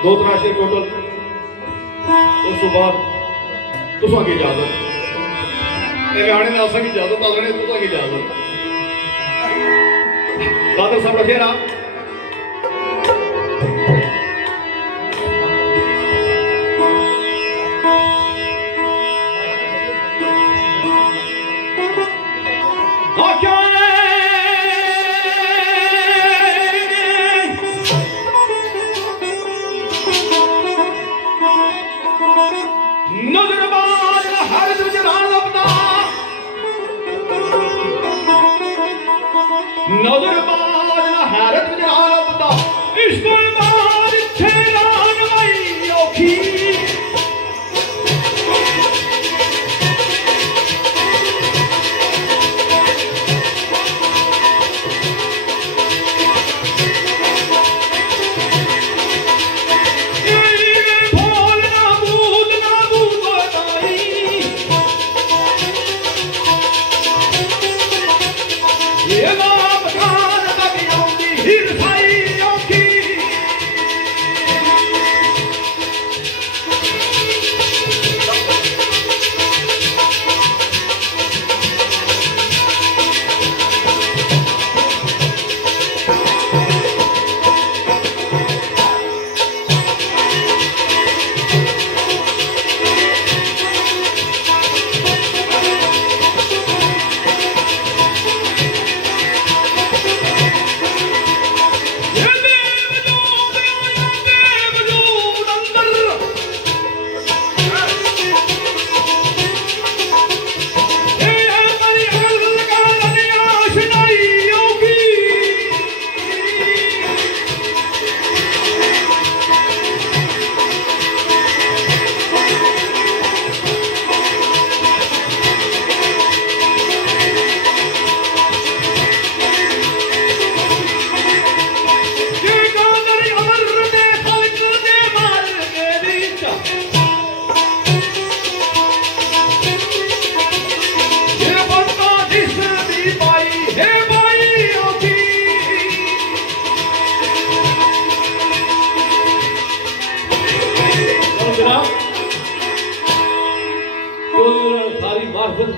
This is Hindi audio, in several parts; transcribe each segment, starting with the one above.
दो त्रै शेर टोटल उस बाद तुसा की इजाजत गाने ने असा की इजाजत आने तुसा की इजाजत कादर साहब का शेर आ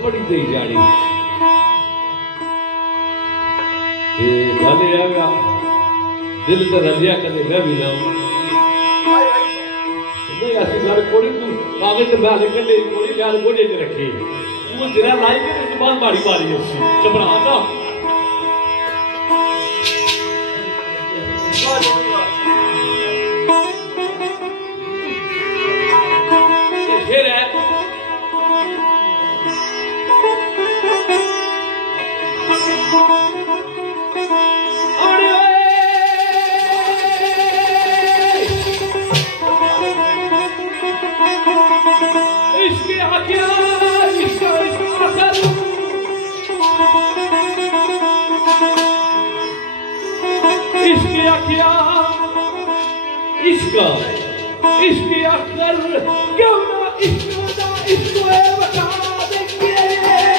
बड़ी दी जानी गल दिल तो रलिया कदे मैं भी लाऊं नहीं ऐसी गल कोड़ी तू कागज ते बैल कले कोड़ी बैल गोडे च रखी वो जरा लाई के जुबान मारी मारी उसी चपड़ा ना ये शेर है इसका इसकी अक्सर क्यों ना इसको बता देंगे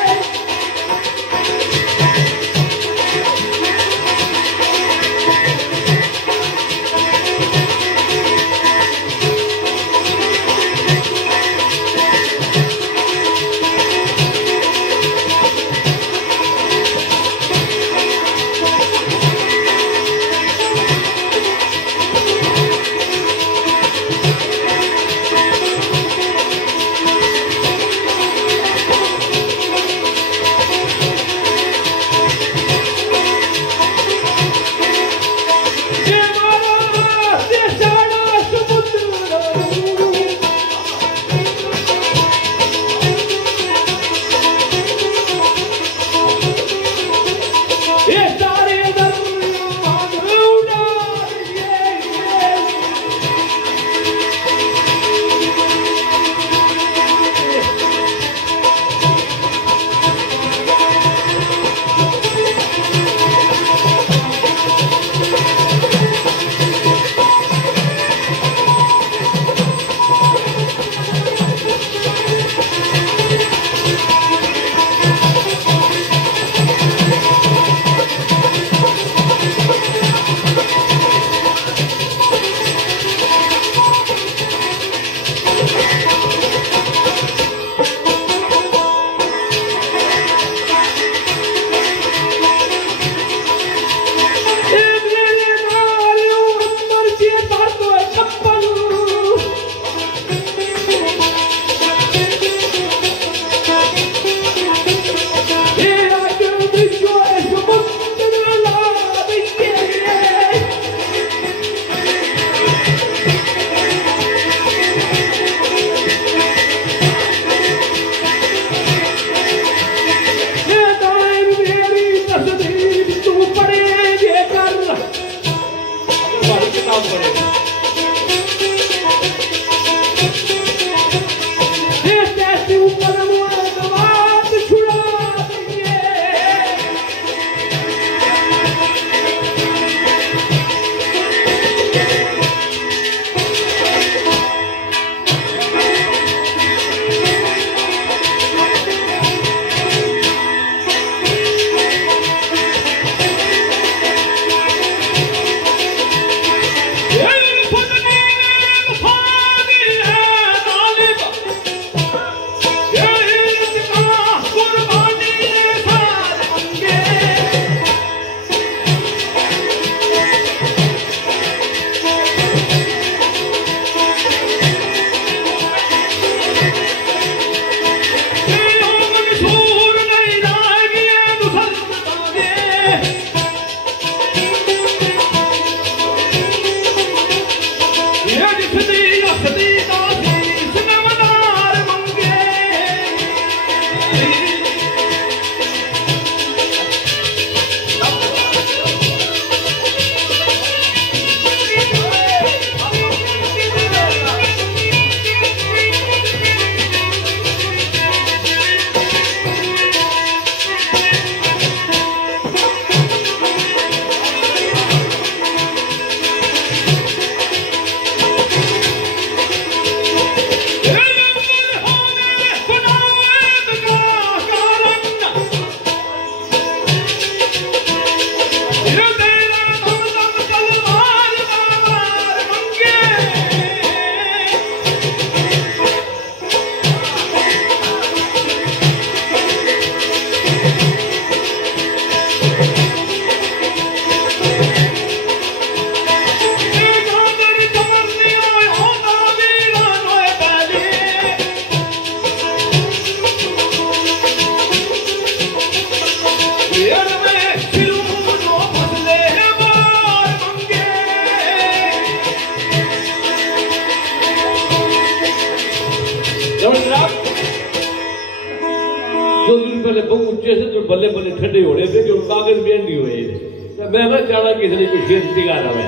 पहले बहुत ऊंचे से तो बल्ले बल्ले ठंडे हो रहे थे जो कागज भी नहीं हुए मैं ना चाहना कि इसने कोई शेर दिखा रहा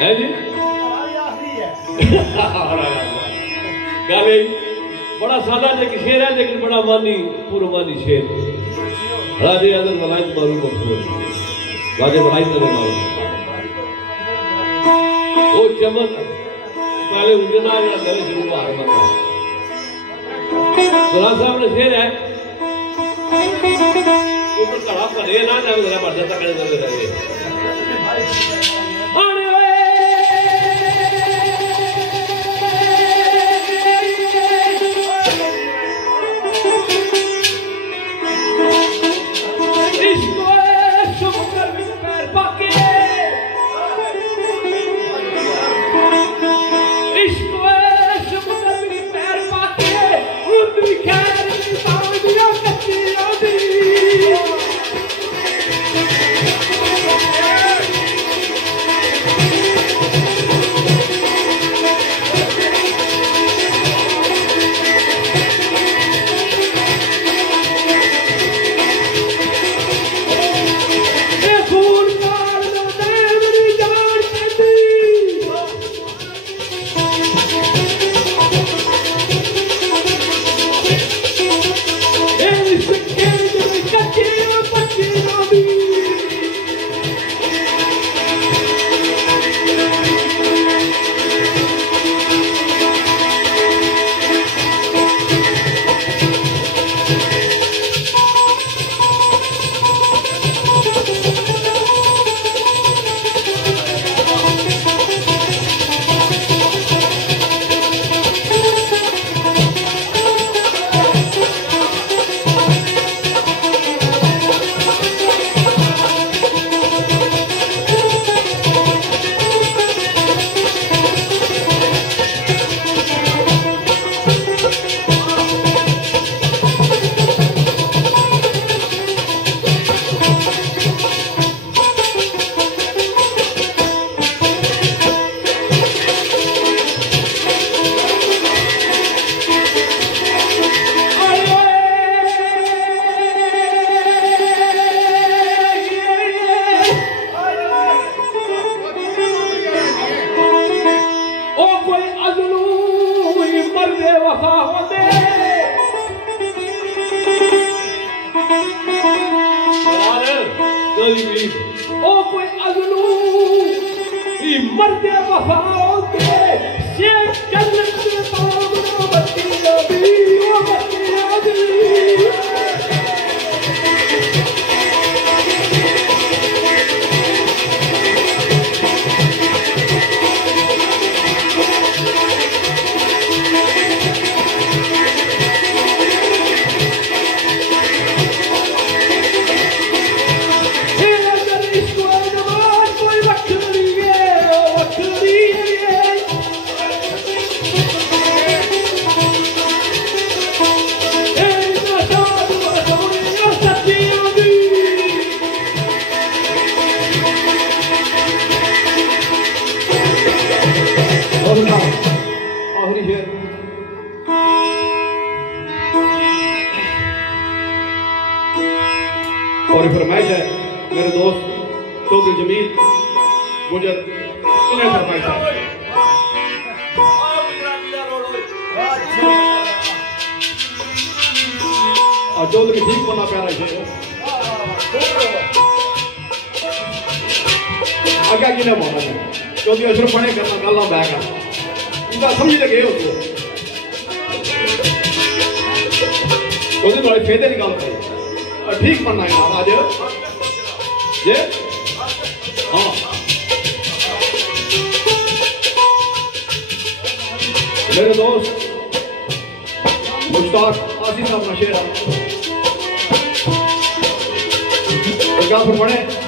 है जी गल बड़ा सादा लेकिन शेर है लेकिन बड़ा मानी पूरा मानी शेर राजे अदर मलाई मारू मशहूर राजे मलाई नजर मारू वो चमन पहले उजना गले शुरू हार मारा सुना साहब ने शेर है ऊपर कड़ा करे ना ना मेरा मर जाता करे कर रहे और ये फरमाइश है मेरे दोस्त चौधरी जमील गुजर उन्हें फरमाइश है और चौधरी ठीक बना प्यारा है आगे की ना बोलना है चौधरी अशरफ पढ़े करना गल्ला बैगा इनका समझ लगे हो तो थोड़े फेदे निकालते और ठीक बनना है आज ये हाँ मेरे दोस्त मुश्ताक आसिफ साहब नशेरा क्या फरमाने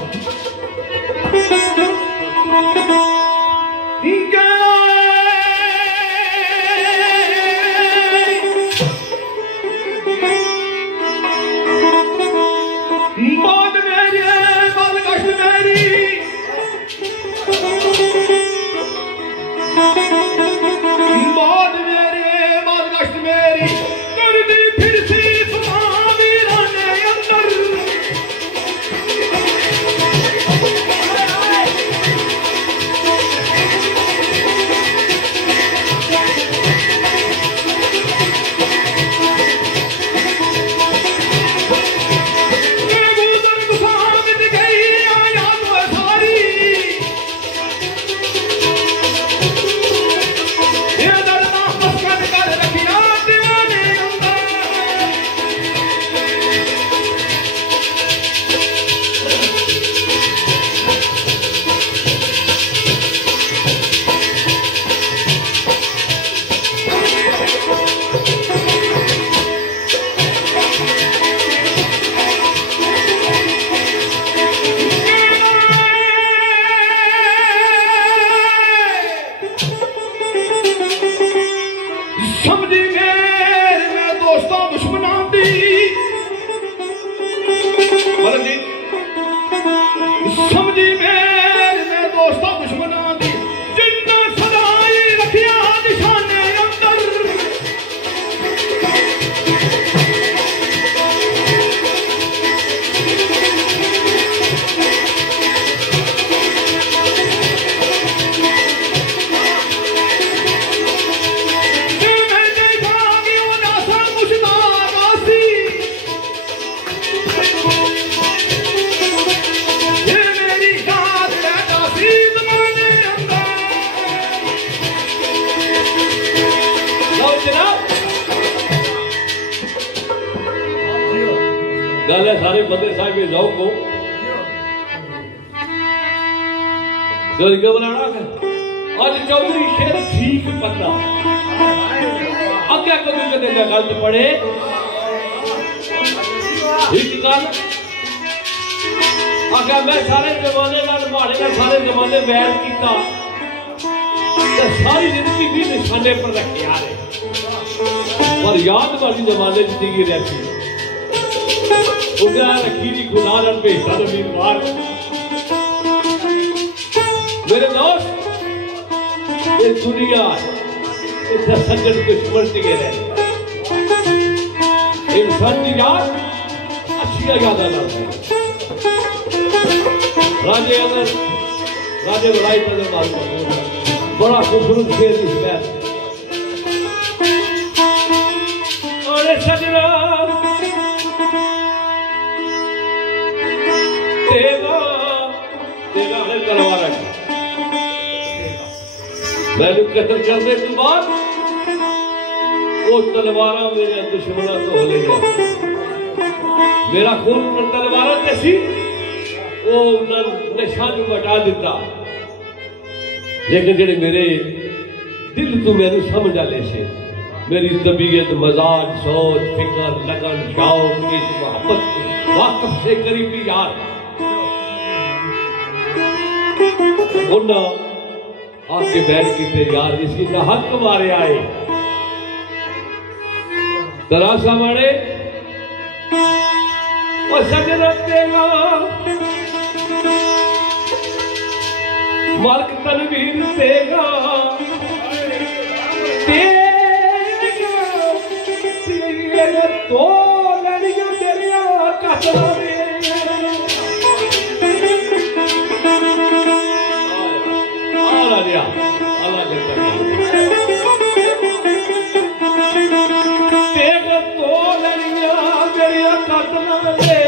बंदे साहब में जाओ को जो घबराना है आज चौधरी शेर ठीक पता अगे कदू कदे गलत पड़े एक गल आखिर मैं सारे जमाने माड़े का सारे जमाने वैर किया सारी जिंदगी भी निशाने पर रखे आ रहे और याद वाली जमाने जिंदगी रहती रखी दी खुदा भेजा उम्मीदवार मेरे दोस्त ये दुनिया सज्जन दुश्मन टिके रहे इंसान की याद अच्छी याद राजे अगर राजे बड़ाई नजर मारूंगा बड़ा खूबसूरत शेर इस बैर और सजना तेगा तेगा है तलवार मैंने कत्ल करने के बाद वो तलवारा मेरे दुश्मना तो हो लेगा मेरा खून तलवारा कैसी वो निशान बटा दिता लेकिन जेडे मेरे दिल तू मैंने समझ आले से मेरी तबीयत मजाज सोच फिक्र लगन शौक इस मोहब्बत वाकफ से करीबी यार उन्ना आपके बैठ की यार इसकी ना हक मारे आए तरासा मारे और सजना तेगा मार्क तनवीर तेगा तेगा तो लड़ियां तेरिया कतरा दिया अल्लाह तेगा तो लड़ियां तेरिया कतरा दे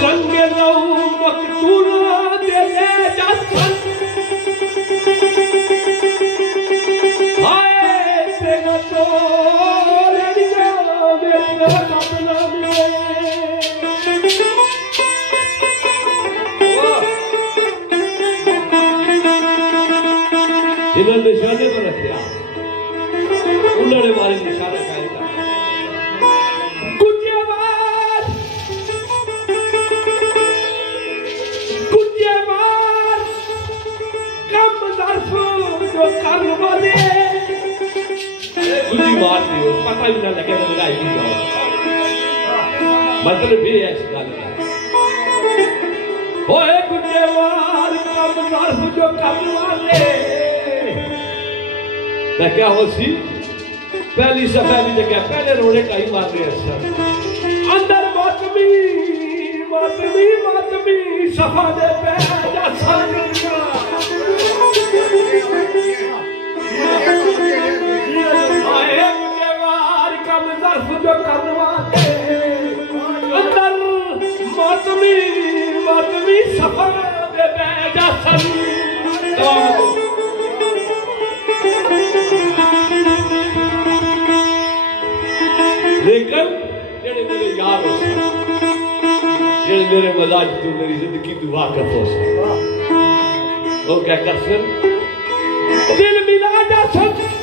रंगे लहू मकतूला दे ले जासन हाय तेगा तो लड़ियां मेरा कतला में जिन्होंने निशाने पर रखे उन्होंने हमारे निशाना कायम कर गुल्ली मार दी पता भी ना लगे लगाई भी जाओ मतलब ये है इस गल होए गुल्लेवार कम दर्फ जो करने वाले मैं क्या हो सी पहली सफा की जगह पहले रोने का ही मार रहे हैं अंदर मातमी मातमी मातमी सफा दे पे जा जो करवाते अंदर मातमी मातमी सफा दे बैजा सन लेकिन जेड़े मेरे यार हो जेड़े मेरे मजाज तू मेरी जिंदगी तू वाकफ हो वो क्या कर सन दिल मिला जा सन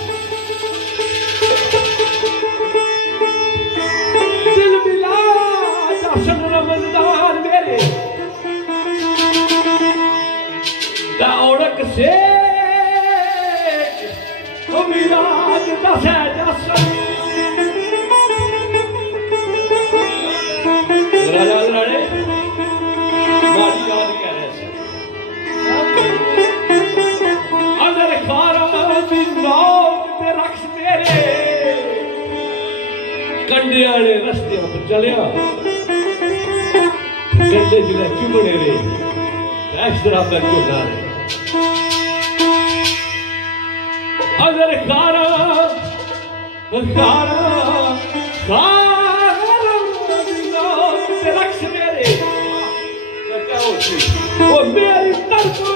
रमजान मेरे औरक से मिलाद दस है राजा लड़े मारी याद कह रहे थे अगर खारा दिन के रक्स मेरे कंडे वाले रस्ते पर चलिया गड्ढे जिले चुभने रहे इस तरह पर चुना रहे अगर खारा खारा खारा रक्स मेरे क्या होती वो मेरी तरफ